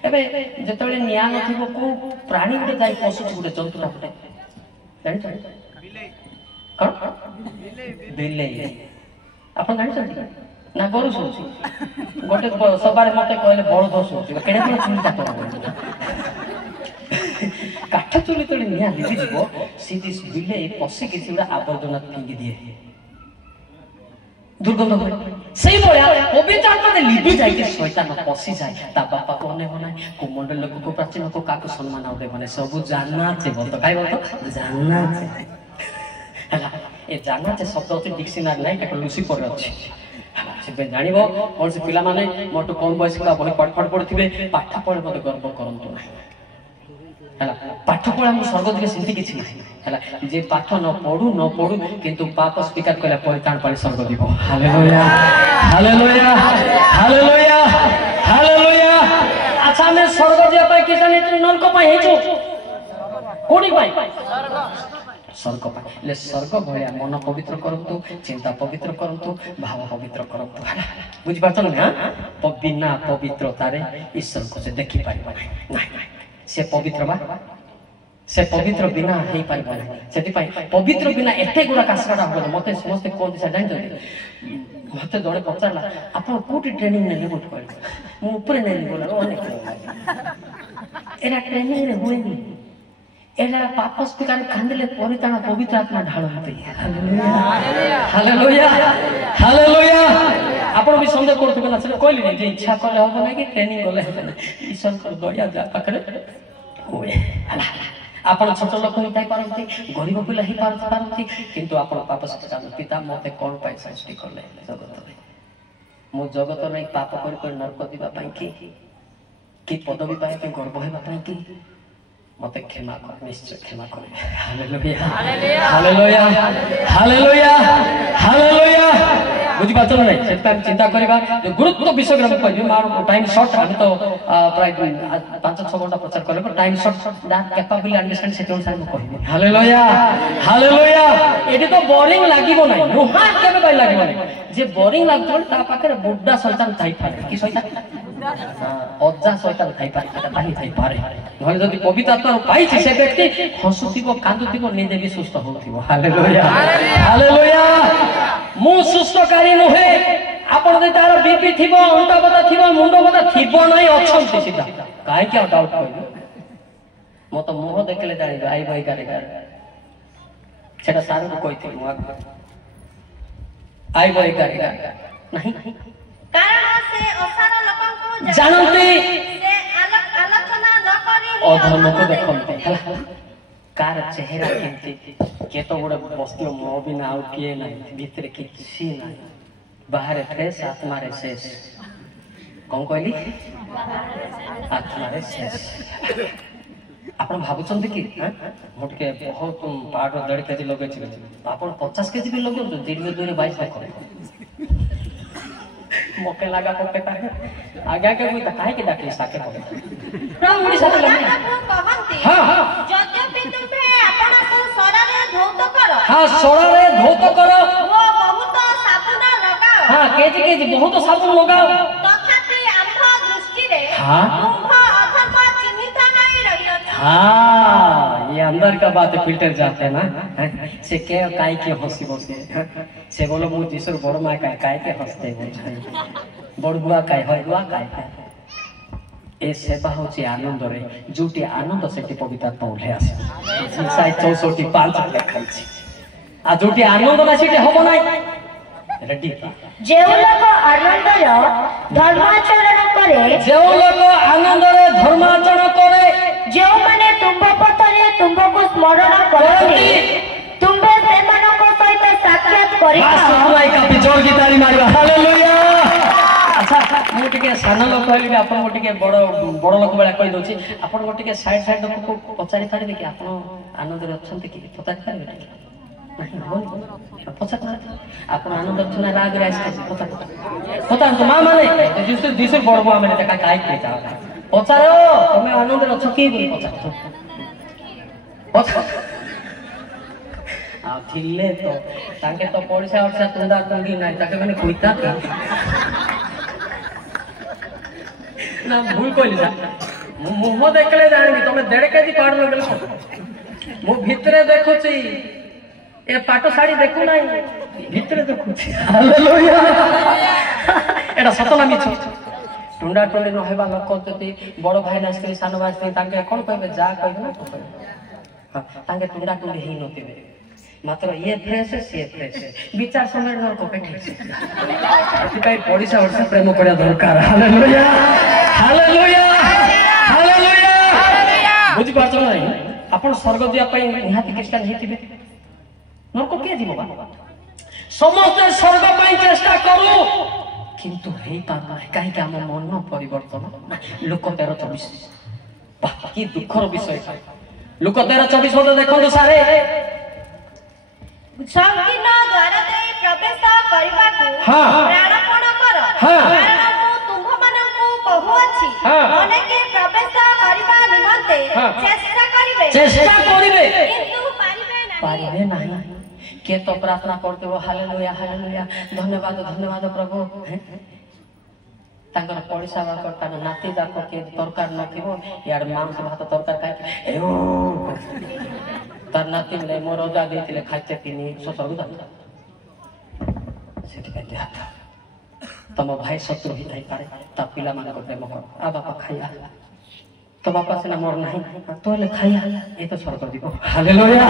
एबे जेतबेले निया नथिबो को प्राणी गोटे जाई पशु गोटे जंतु गोटे जानि कौन बिलेई आपन जानि छथि ना गरु सोची गोटे सबारे मते कहले बळद सोची केडे केडे चुली काट काठ चुली तोड़ी निया लिबि जीवो सीधी बिलेई पसी किसी गुडा आवर्जना फिंगी दिए दुर्गंध हुए सही बोला पवित्र आत्मा ने लिबि जाय के शैतान पसी जाय ता बापा को ने होना कुमंडल लोक को प्राचीन को काको सम्मान आउ देबने सब जानना छे बोलतो काई बोलतो जानना छे हला ए जानना छे शब्द अछि डिक्शनरी नै एक लुसी पर अछि हला से बे जानिबो कोन से पिला माने मोटो कम बयस का बही पठपठ पढथिबे पाठ पढे मते गर्व करंतो नै हला पाठ पढा हम स्वर्ग दिके सिंती किछि नै हला जे पाठ न पढु किंतु पाप स्वीकार कला परिताण पाले स्वर्ग दिबो हालेलुया हालेलुया हालेलुया हालेलुया अच्छा मैं स्वर्ग जे पाई किसान इतने नरक पाई हेचो कोडी पाई स्वर्ग पाई ले स्वर्ग भया मन पवित्र करंतु चिंता पवित्र करंतु भाव पवित्र करंतु बुझ पाछन ना बिना पवित्रतारे ईश्वर को से देखि पाइबा नाही से पवित्र बा से पवित्र बिना हे पाइबा सेति पाई पवित्र बिना एते गुडा कासराडा हो मते समस्त कोन दिशा जानि मते जड़े पचारला आपण कोठी ट्रेनिंग ने लेबो कहले मु ऊपर नै बोला अनेक एरा ट्रेनिंग रे होइनी एला पाप स्वीकार खांदले परिताण पवित्र आत्मा ढाळ होते हालेलुया हालेलुया हालेलुया आपण भी संदेह करथबे ना से कहली जे इच्छा करले हो ना कि ट्रेनिंग गले हेते ना ईश्वर को दया जा पाखरे होए हला आपण छोट लोक ही पाई पारंती गरीब पिला ही पारंती किंतु आपण पाप स्वीकार पिता मते कोन पाई सृष्टि करले जगत रे मु जगत रे पाप कर नरक दिबा पाई कि पदवी पाए पे गर्व हेबा पाई कि मते क्षमा कर निश्चय क्षमा कर हालेलुया हालेलुया हालेलुया हालेलुया बुझी बात नै सेता चिंता करबा जो गुरुत्व विषय ग्रह कहबे मार टाइम शॉर्ट हम तो प्राय 5-6 घंटा प्रचार करबो time short that capable understand सेटोन साइड को कहबे हालेलुया हालेलुया एटी तो बोरिंग लागिबो नै रुहा केबे बाय लागिबो नै जे बोरिंग लागतो ता पाखरे बुड्ढा शैतान थाई पारे कि शैतान अज्जा शैतान थाई पारे ताही थाई पारे नहले जदि पवित्र आत्मा पाई से व्यक्ति हसुथिबो कांदुथिबो निजे भी सुस्त होथिबो हालेलुया हालेलुया मु सुस्तकारी नहे आपण जे तार बीपी थिबो अंटा बता थिबो मुंडो बता थिबो नै अछंती सीधा काहे के डाउट कहबो मो तो मुह देखले जानि आई भाई करे सेटा सारू को कहिथि मु आई भाई करे नहीं कारण से असार लोकन को जानते से आलोचना न करी अधर्म को देखते हला कार चेहरा केंती के तो गोटे बस्ती मो भी ना किए ना भीतर किसी ना बाहर फ्रेश आत्मा रे शेष कौन कहली आत्मा रे शेष आपण भाबुचंती कि मोटके बहुत पार्ट 1.5 केजी लगे छी आपण 50 केजी भी लगे तो दिन में 22 देखो मोके लगा पके आगे के कोई काहे के डाकली साके प्रभु मुड़ी साथे लगे कहंती हां हां यद्यपि तुमे आपण को शरीर धौत करो हां शरीर धौत करो वो बहुत साबुन लगाओ हां केजी बहुत साबुन लगाओ तथापि आंभ दृष्टि रे हां कुंभ अधर्म चिन्हित नहीं रहियो हां ये अंदर का बात फिल्टर जाते हैं ना से के काई के हंसी बसे से बोलो मु जीसर बड़ मां काई के हंसते बोल बड़ बुआ काई होय बुआ काई ए सेवा होची आनंद रे जोटी आनंद सेटी पवित्र आत्मा उठे आसे साइ 64:5 लिखाई छी आ जोटी आनंद ना सेटी होबो नै रेडी ଯେଉଁ ଲୋକ ଆନନ୍ଦର ଧର୍ମାଚରଣ କରେ ଯେଉଁ ଲୋକ ଆନନ୍ଦରେ ଧର୍ମାଚରଣ କରେ ଯେଉଁମାନେ ତୁମ୍ଭ ପଥରେ ତୁମ୍ଭକୁ ସ୍ମରଣ କରନ୍ତି ତୁମ୍ଭେ ସେମାନଙ୍କ ସହିତ ସାକ୍ଷାତ କରିଥାଅ जोर की ताली मारिबा हालेलुया। अच्छा मु टिके सान लोक कहली आपन को टिके बड़ बड़ लोक बेला कहि दोछि आपन को टिके साइड साइड को पचारि पारिबे कि आपन आनंद रे अछंती कि पचारि पारिबे नहीं पचार आपन आनंद छना राग रे आइछ पचार तो मां माने दिस बड़ बड़ माने का काई के जा पचारो तुमे आनंद रे अछ कि बोली पचार आ थिले तो ताके तो पड़िसा ओडसा तुंदा तुंगी नाही ताके माने कोइता ना भूल कहली जा मुह देखले जानबी तुम 1.5 केजी पाड़ लगल मु भितरे देखुची ए पाटो साड़ी देखु नाही भितरे देखुची हालेलुया। एटा सतना मिछ टुंडा टुंडी न हेबा लोक जति बड़ भाई ना स्त्री सान भाई स्त्री ताके कोन कहबे जा कहबे ना हां ताके टुंडा टुंडी हेई नथिबे मात्र ये फ्रेश है से फ्रेश है विचार समय नर को पेट एतिकाई पड़िसा वर्ष प्रेम करिया दरकार हालेलुया हालेलुया हालेलुया। बुझि पाछो नाही आपण स्वर्ग दिया पई निहाती क्रिश्चियन हेतिबे नर को के दिबो समस्त स्वर्ग पई चेष्टा करू किंतु हेई पाता काहे के हम मन परिवर्तन लोक 13-24 बाकी दुखर विषय लोक 13-24 होते देखंतु सारे ସଂକୀର୍ଣ୍ଣ ଦ୍ୱାର ଦେଇ ପ୍ରବେଶ କରିବାକୁ ପ୍ରାଣପଣ କର କାରଣ ମୁଁ ତୁମ୍ଭମାନଙ୍କୁ କହୁଅଛି ଅନେକେ ପ୍ରବେଶ କରିବା ନିମନ୍ତେ ଚେଷ୍ଟା କରିବେ କିନ୍ତୁ ପାରିବେ ନାହିଁ କିଏ ତ ପ୍ରାର୍ଥନା କରୁଥିବ ହାଲେଲୁୟା ହାଲେଲୁୟା ଧନ୍ୟବାଦ ଧନ୍ୟବାଦ ପ୍ରଭୁ ତାଙ୍କର ପଡ଼ିଶା ବାକ ତାଙ୍କ ନାତି ଯାକ କିଏ ତରକାର ନଥିବ ଇଆଡ଼େ ମାଂସ ଭାତ ତରକାର ଖାଇକି तार नाती ने मोर रजा देथिले खाइते पिनी ससरगु दाता सेठी कहते हाथ तम भाई शत्रु ही थाई पारे ता पिला मान को प्रेम कर आ बापा खाइया तो बापा से ना मोर नहीं तो ले खाइया ए तो स्वर्ग दिबो हालेलुया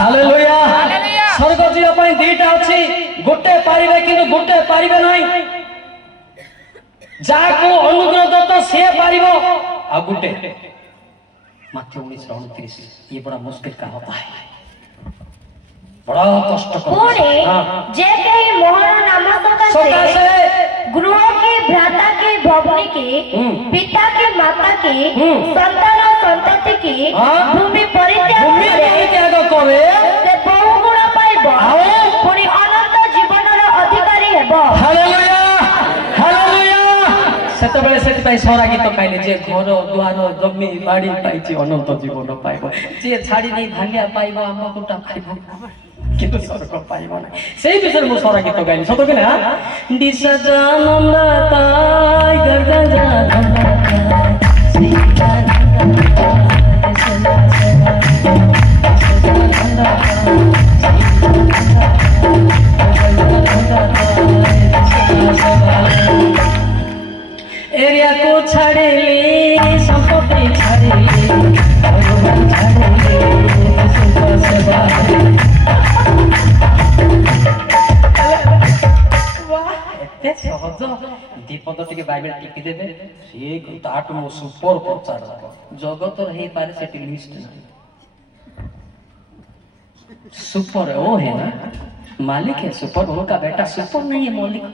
हालेलुया स्वर्ग जिया पई दीटा अछि गोटे पारिबे किंतु गोटे पारिबे नहीं जाको अनुग्रह दत्त से पारिबो आ गोटे माथ्य 1929 ये बड़ा मुश्किल का होता है बड़ा कष्ट पुणे जे कहीं मोहन नाम सकाशे गृह की भ्राता की भवनी की पिता की माता की संतान संतति की भूमि परित्याग करे से बहु गुण पाइबो पुणी अनंत जीवनर अधिकारी हेबो हालेलुया हालेलुया। सेतबेले सेति पाई सोरा गीत काइले जे घर द्वार जमी बाड़ी पाइछि अनंत जीवन पाइबो जे छाड़ी नै भांगिया पाइबो आम कुटा पाइबो किंतु स्वर्ग पाइबो ना सेही विषय मु सोरा गीत गाइली सतो कि ना दिशा जानंदता गरगा जानंदता सीता एरिया को छाड़ेली संपत्ति छाड़ेली भगवान छाड़ेली सेवा वाह एते सहज दीपद टिके बाइबल टिपि देबे से ताट मो सुपर प्रचार जगत रही पारे सेटी लिस्ट नहीं सुपर ओ है ना मालिक है सुपर उनका बेटा सुपर नहीं है मालिक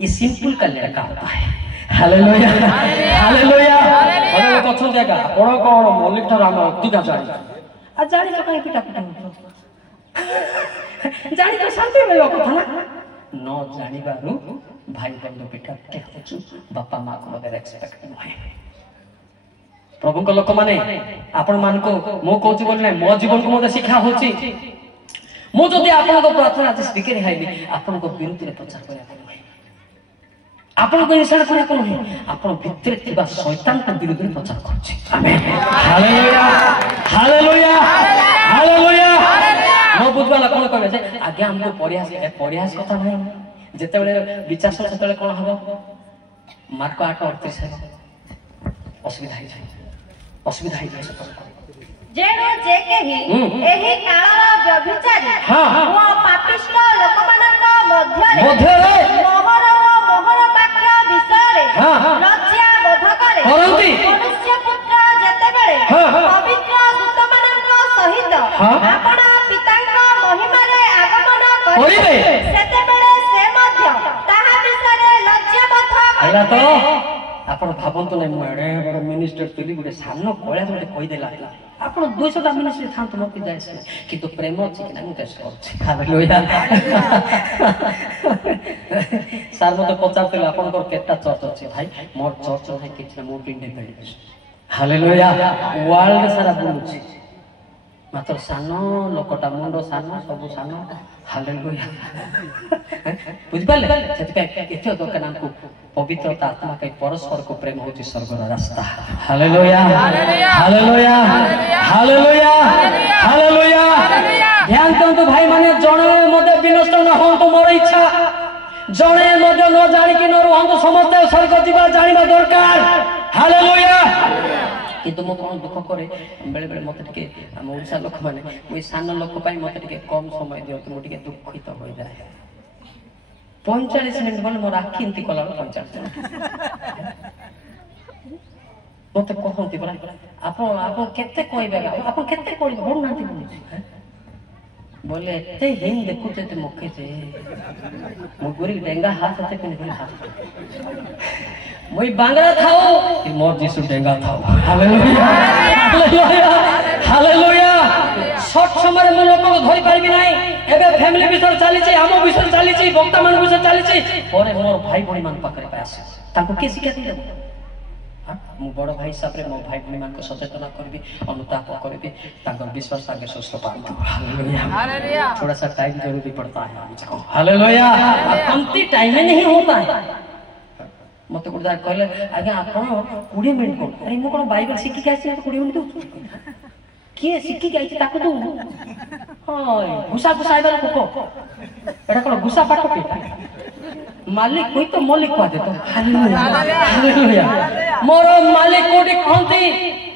ये सिंपल का लड़का होता है हालेलुया हालेलुया। अरे लोग अच्छो जगह कोण कोण मलिक ठर हम अधिका जानि आ जानि तो काई पिटा पिटा जानि तो शांति मिलो कथा ना न जानि बारु भाई बंधु पिटा के होछु बापा मां को बदे एक्सपेक्ट नहे प्रभु को लोक माने आपण मान को मो कहूची बोल नै मो जीवन को मते शिक्षा होची मो जदी आपण को प्रार्थना आज स्पीकर हाइली आपण को विरुद्ध रे प्रचार करया आपण को इंसान करिया कोन है आपण भीतर थिबा शैतान को विरुद्ध में प्रचार करछि आमेन हालेलुया हालेलुया हालेलुया। मो बुझवाला कोन कहबे जे आगे हमको परिहास कथा नाही जेते बेले विचार सेते बेले कोन हबो मार्क 8:38 है असुविधा है जेणु जे केही एही काळर व्यभिचारी ओ पापिष्ट लोकमानक ମଧ୍ୟରେ ମୋହର ବାକ୍ୟ ବିଷୟରେ ଲଜ୍ଜା ବୋଧ କରେ। କରନ୍ତି। ମନୁଷ୍ୟ ପୁତ୍ର ଯେତେବେଳେ ପବିତ୍ର ଦୂତମାନଙ୍କ ସହିତ ଆପଣ ପିତାଙ୍କ ମହିମାରେ ଆଗମନ କରିବେ ସେତେବେଳେ ସେ ମଧ୍ୟ ତାହା ବିଷୟରେ ଲଜ୍ଜା ବୋଧ କରିବେ। ଆପଣ ଭାବନ୍ତୁ ନାହିଁ, ମୁଁ ଏଡ଼େ ବଡ଼ ମିନିଷ୍ଟର ଥିଲି, ଗୋଟେ ସାନ କଳା ଗୋଟେ କହିଦେଲା ଆପଣ 200ଟା ମିନିଷ୍ଟର ଥାନ୍ତୁ ମୋର କିଛି ଯାଏ କିନ୍ତୁ ପ୍ରେମ ଅଛି କି ନା ମୁଁ ଟେଷ୍ଟ କରୁଛି। ସାର୍ ମତେ ପଚାରୁଥିଲେ ଆପଣଙ୍କର କେତେଟା ଚର୍ଚ୍ଚ ଅଛି? ଭାଇ ମୋର ଚର୍ଚ୍ଚ ନାହିଁ କିଛି ନା, ମୁଁ ଇଣ୍ଡିପେଣ୍ଡେଣ୍ଟ। ହାଲେଲୁୟା। ୱାର୍ଲଡ ସାରା ବୁଲୁଛି, ମାତ୍ର ସାନ ଲୋକଟା, ମୁଣ୍ଡ ସାନ, ସବୁ ସାନ। ହାଲେଲୁୟା। ବୁଝିପାରିଲେ? ସେଥିପାଇଁ ଏତେ ଦରକାର ଆମକୁ ପବିତ୍ରତା ଆତ୍ମା କହି ପରସ୍ପରକୁ ପ୍ରେମ ହେଉଛି ସ୍ୱର୍ଗର ରାସ୍ତା। Hallelujah hallelujah hallelujah hallelujah. ଧ୍ୟାନ ଦିଅନ୍ତୁ ଭାଇ ମାନେ, ଜଣେ ମଧ୍ୟ ବିନଷ୍ଟ ନ ହୁଅନ୍ତୁ ମୋର ଇଚ୍ଛା। ଜଣେ ମଧ୍ୟ ନ ଜାଣିକି ନ ରୁହନ୍ତୁ, ସମସ୍ତେ ସ୍ୱର୍ଗ ଯିବା ଜାଣିବା ଦରକାର। ହାଲେଲୁୟା। କିନ୍ତୁ ମୁଁ କଣ ଦୁଃଖ କରେ, ବେଳେ ବେଳେ ମତେ ଟିକେ ଆମ ଓଡ଼ିଶା ଲୋକମାନେ ମୁଁ ସାନ ଲୋକ ପାଇଁ ମତେ ଟିକେ କମ ସମୟ ଦିଅନ୍ତୁ, ମୁଁ ଟିକେ ଦୁଃଖିତ ହୋଇଯାଏ। 45 ମିନିଟ୍ ଗଲେ ମୋର ଆଖି ଏମିତି କଲା 45 ମିନିଟ୍ ମତେ କହନ୍ତି ପରା ଆପଣ କେତେ କହିବେ, ଆପଣ କେତେ କହିବେ ହଉନାହାନ୍ତି ବୋଲୁଛି बोले एते हिम देखुते ते मुखे से मुगुरी डेंगा हाथ से पिन हाथ मुई बांगड़ा थाओ कि मोर जीसु डेंगा थाओ। Hallelujah hallelujah hallelujah. शॉर्ट समय में लोक को धरि पाइबि नाही। एबे फैमिली विषय चली छी, हमो विषय चली छी, भक्त मान विषय चली छी, ओरे मोर भाई बणी मान पाखरे पास ताको के शिक्षा देबो। मु बड़ भाई हिसाब रे मो भाई बणी मान को सचेतन करबी, अनुताप करबी, ताको विश्वास आगे सुस्त पांतु। Hallelujah hallelujah. थोड़ा सा टाइम जरूरी पड़ता है मुझको। हालेलुया। कमती टाइम में नहीं होता है। मते गुडा कहले आगे आपण 20 मिनिट को अरे मु कोन बाइबल सिखि के आसी 20 मिनिट दउ के सिखि के आइछि ताको दउ हाय गुसा गुसाइबार को एटा कोन गुसा पाठ के मालिक कोई तो मलिक को दे तो। Hallelujah hallelujah. मोर मालिक कोडी कहंती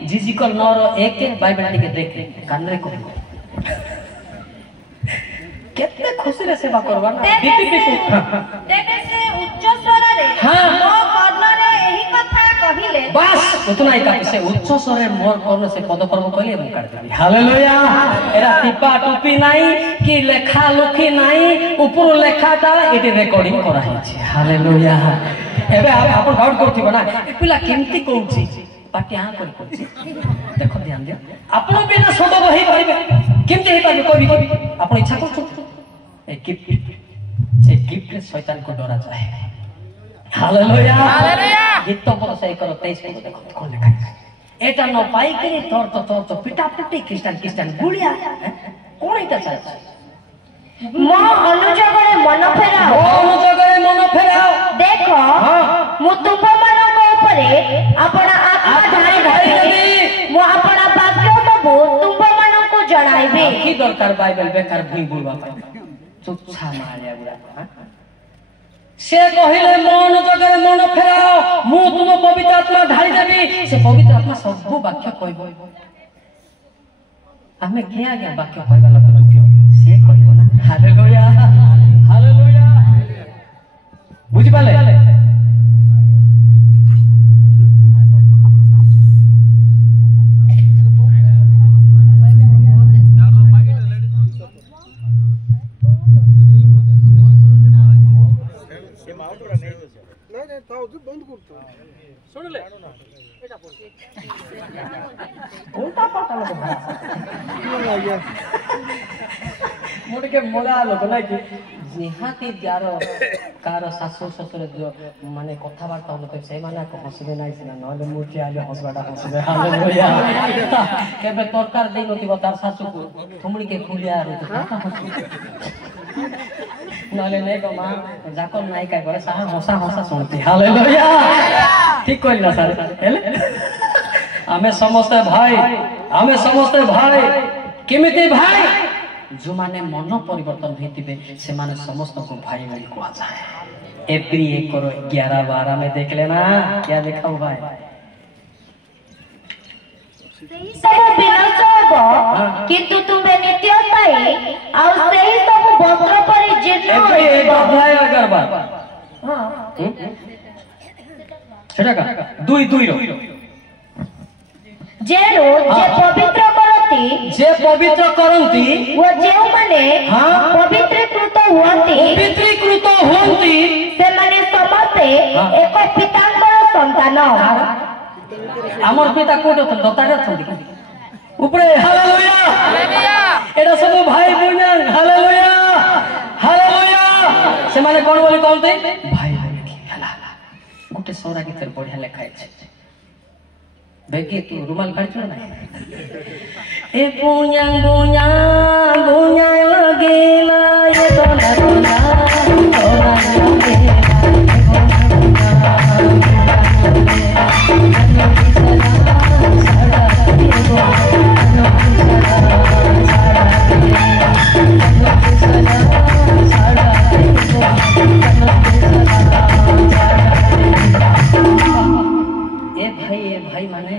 जिजिकल 9:1 बाइबल टिके देख कानरे को केते खुशी रे सेवा करबा बीपी देखे से उच्च स्वर रे मो कर्ण रे एही कथा कहिले बस उतना ही काफी से उच्च स्वर रे मोर कर्ण से पद कर्म कहले मु काट देबी। हालेलुया। एरा टिपा टुपी नाही कि लेखा लुखी नाही, ऊपर लेखाटा एटी रेकॉर्डिंग करा हिची। हालेलुया। एबे आपण डाउट करथिबो ना ए पिला केमती कहूची पाटी आ कर कहूची देखो ध्यान दियो आपण बिना संभव होई पाइबे केमती होई पाइबे कोई भी आपण इच्छा करछु ए गिफ्ट शैतान को डरा जाए। Hallelujah hallelujah. गीत पर सही करो 23 को देखो कौन लिखा है एटा न पाई के तोर तो पिटा पिटी क्रिश्चियन गुड़िया कौन एटा चाहे मो अनुजगरे मन फेराओ देखो मु तुम मानक ऊपरे अपना आत्मा ढाई देबी मु अपना वाक्य सब तुम मानक को जणाइबे। की दरकार बाइबल बेकार भूई बोलबा चुच्छा मारिया गुड़ा से कहिले मन जगरे मन फेराओ मु तुम पवित्र आत्मा ढाली देबी से पवित्र आत्मा सब वाक्य कहबो हमें किया गया वाक्य कहबा लोक दुखियो से कहबो ना। Hallelujah hallelujah. बुझि पाले बंद करतो सुनले एटा उल्टा पाटा लोग मुड़ के मोला लोग ना कि निहाती जारो कार सासु ससुर जो माने कथा बार्ता होलो तो से माने को हसबे नाही सिना नले मूर्ति आले हसबाटा हसबे। हालेलुया। केबे तरकार देई नथिबो तार सासु को थुमड़ी के खुलिया रो नले नै को मां जाको नाई का करे सा हंसा हंसा सुनती। हालेलुया। ठीक कहला सर हेले हमें समझते भाई केमिति भाई जो माने मन परिवर्तन हेतिबे से माने समस्त को भाई भाई को आ जाए। एप्री 1:11-12 में देख लेना क्या लिखा हुआ है सब विनाश होबो किंतु तुमे नित्य पाई आ सेही सब वस्त्र परि जीर्ण ଏବେ ହୋଇଯିବ। ଅଧ୍ୟାୟ 11 ହଁ। ସେଟା କା 2 ର ଯେଣୁ ଯେ ପବିତ୍ର କରନ୍ତି ଯେ ପବିତ୍ର କରନ୍ତି ଓ ଯେଉଁମାନେ ହଁ। ପବିତ୍ରୀକୃତ ହୁଅନ୍ତି ପବିତ୍ରୀକୃତ ହୁଅନ୍ତି ସେମାନେ ସମସ୍ତେ ହଁ। ଏକ ପିତାଙ୍କର ସନ୍ତାନ। ଆମର ପିତା କୋଉଠି ଅଛନ୍ତି ଦତାରେ ଅଛନ୍ତି ଉପରେ ହାଲେଲୁୟା ଏଟା ସବୁ ଭାଇ ବୁଝାନ ହାଲେଲୁୟା ହାଲେଲୁୟା ସେମାନେ କଣ ବୋଲି କହନ୍ତି ଭାଇ ହେଲା ଗୋଟେ ସରା ଗୀତରେ ବଢିଆ ଲେଖା ହେଇଛି ବେଗି ତୁ ରୁମାଲ କାଢିଛୁ ନା ଏ ବୁña ବୁña ବୁña ଲଗେଲା ଏ ତୋଲା ତୋଲା ତୋଲା ଲଗେଲା ए भाई माने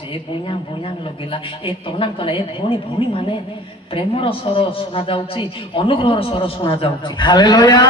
जे बुña बुñा लगिला ए तोना तोना ए भौणी भौणी माने प्रेमर स्वर सुना जाउची अनुग्रहर स्वर सुना जाउची हालेलुया।